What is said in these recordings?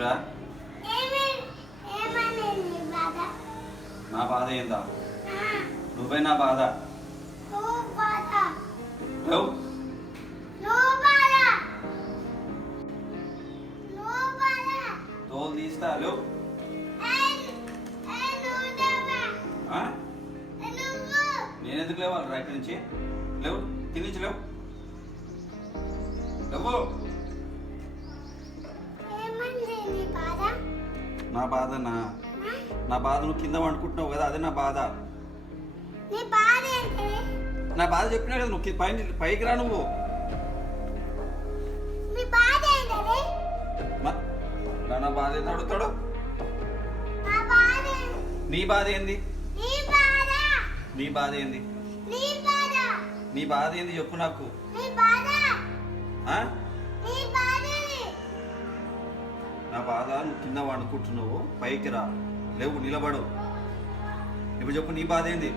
ఏమిరా నా బాధ ఏందా? నువ్వే నా బాధ. తోలు తీస్తా లేవు. నేనెందుకు లేవాలి రా ఇక్కడి నుంచి? లేవు, తినించి లేవు. లేవు. నా బాధనా? నా బాధ నువ్వు కింద వండుకుంటున్నావు కదా, అదే నా బాధ. నా బాధ చెప్పినా కదా, నువ్వు పైకి రా. నువ్వు నా బాధ ఏంది అడుగుతాడు? నీ బాధ ఏంది? నీ బాధ ఏంది? నీ బాధ ఏంది చెప్పు నాకు. నా బాధ నువ్వు కింద వండుకుంటున్నావు, పైకి రా. లేవు, నిలబడు. ఇప్పుడు చెప్పు, నీ బాధ ఏంది?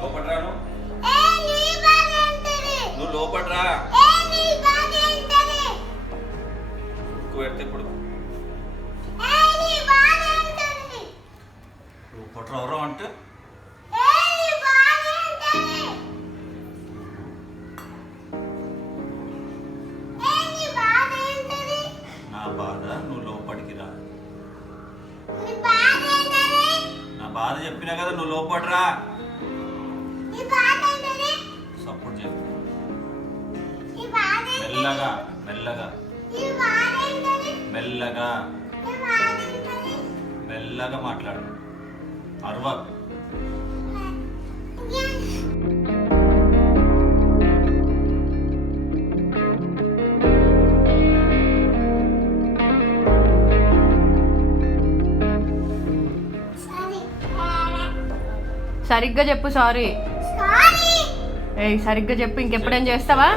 లోపడ్రాను, నువ్వు లోపడ్రా. పెడితే ఇప్పుడు పొట్రెవరో అంటే నా బాధ నువ్వు లోపలికి రా. నా బాధ చెప్పినా కదా, నువ్వు లోపడరా. సపోర్ట్ చెప్పు. మెల్లగా మెల్లగా మెల్లగా మెల్లగా మాట్లాడు. అరవ. సరిగ్గా చెప్పు. సారీ. సరిగ్గా చెప్పు. ఇంకెప్పుడేం చేస్తావా?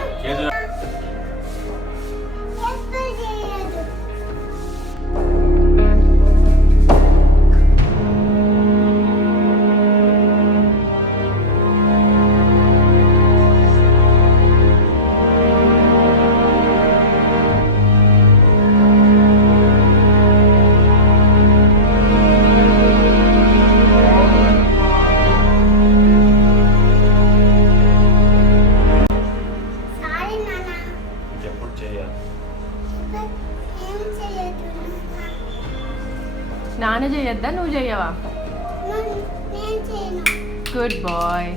నాన్న చేయొద్దా, నువ్వు చేయవా? Good bye.